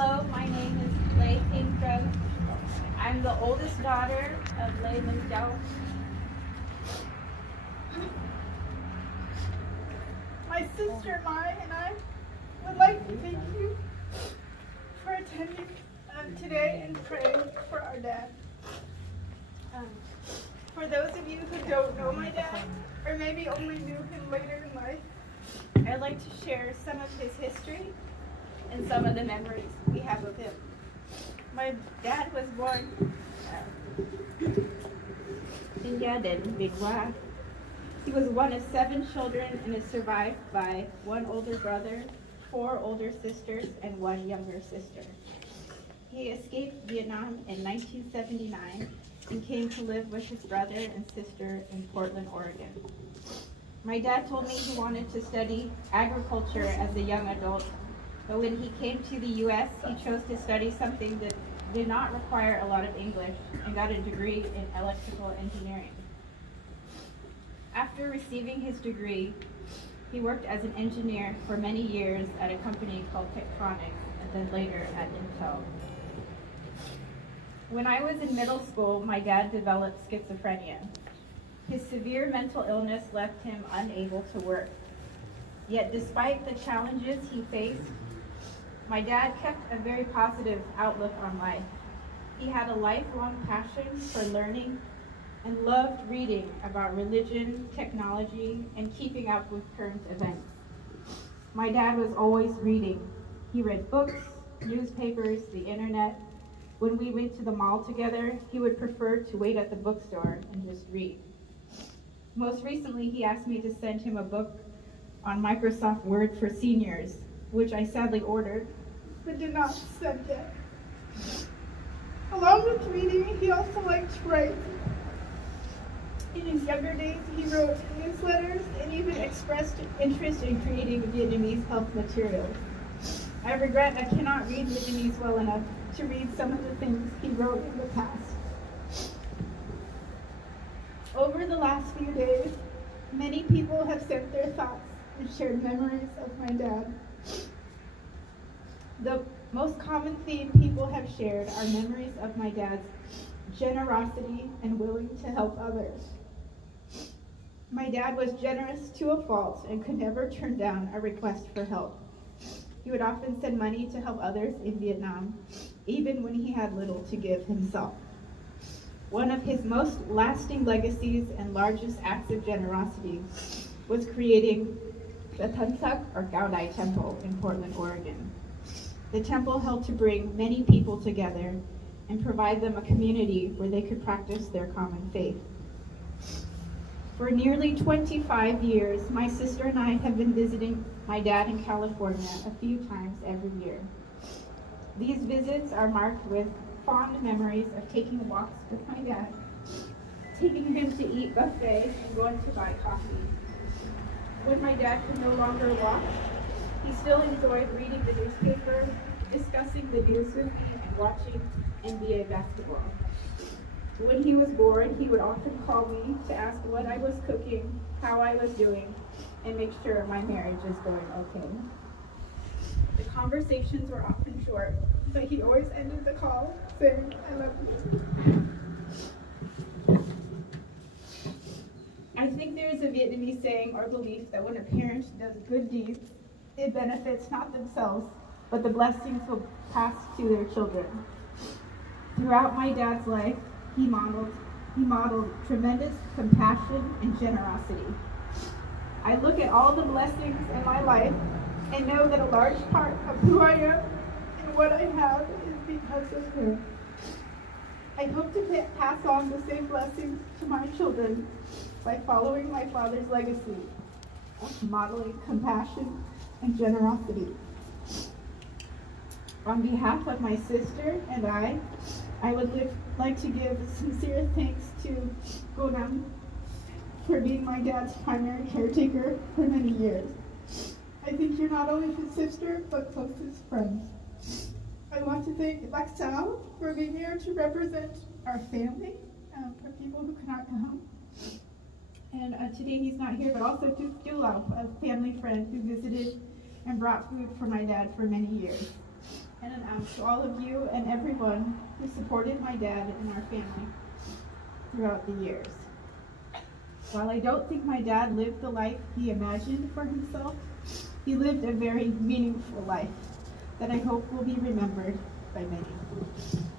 Hello, my name is Lei Tang. I'm the oldest daughter of Lei Min CHÂU. My sister Mai and I would like to thank you for attending today and praying for our dad. For those of you who don't know my dad, or maybe only knew him later in life, I'd like to share some of his history and some of the memories we have of him. My dad was born in Yaden, Bigwa. He was one of 7 children and is survived by 1 older brother, 4 older sisters, and 1 younger sister. He escaped Vietnam in 1979 and came to live with his brother and sister in Portland, Oregon. My dad told me he wanted to study agriculture as a young adult, but when he came to the U.S., he chose to study something that did not require a lot of English and got a degree in electrical engineering. After receiving his degree, he worked as an engineer for many years at a company called Tektronix and then later at Intel. When I was in middle school, my dad developed schizophrenia. His severe mental illness left him unable to work. Yet despite the challenges he faced, my dad kept a very positive outlook on life. He had a lifelong passion for learning and loved reading about religion, technology, and keeping up with current events. My dad was always reading. He read books, newspapers, the internet. When we went to the mall together, he would prefer to wait at the bookstore and just read. Most recently, he asked me to send him a book on Microsoft Word for seniors, which I sadly ordered, but did not send yet. Along with reading, he also liked to write. In his younger days, he wrote newsletters and even expressed interest in creating Vietnamese health materials. I regret I cannot read Vietnamese well enough to read some of the things he wrote in the past. Over the last few days, many people have sent their thoughts and shared memories of my dad. The most common theme people have shared are memories of my dad's generosity and willing to help others. My dad was generous to a fault and could never turn down a request for help. He would often send money to help others in Vietnam, even when he had little to give himself. One of his most lasting legacies and largest acts of generosity was creating the Thân Sắc or Cao Dai Temple in Portland, Oregon. The temple helped to bring many people together and provide them a community where they could practice their common faith. For nearly 25 years, my sister and I have been visiting my dad in California a few times every year. These visits are marked with fond memories of taking walks with my dad, taking him to eat buffet, and going to buy coffee. When my dad could no longer walk, he still enjoyed reading the newspaper, discussing the news with me, and watching NBA basketball. When he was bored, he would often call me to ask what I was cooking, how I was doing, and make sure my marriage is going okay. The conversations were often short, but he always ended the call saying, "I love you." I think there is a Vietnamese saying or belief that when a parent does good deeds, it benefits not themselves, but the blessings will pass to their children. Throughout my dad's life, he modeled tremendous compassion and generosity. I look at all the blessings in my life and know that a large part of who I am and what I have is because of him. I hope to pass on the same blessings to my children by following my father's legacy of modeling compassion and generosity. On behalf of my sister and I would like to give sincere thanks to Go Nam for being my dad's primary caretaker for many years. I think you're not only his sister, but closest friend. I want to thank Bác CHÂU for being here to represent our family, for people who cannot come. And today he's not here, but also to Julau, a family friend who visited and brought food for my dad for many years. And to all of you and everyone who supported my dad and our family throughout the years. While I don't think my dad lived the life he imagined for himself, he lived a very meaningful life that I hope will be remembered by many.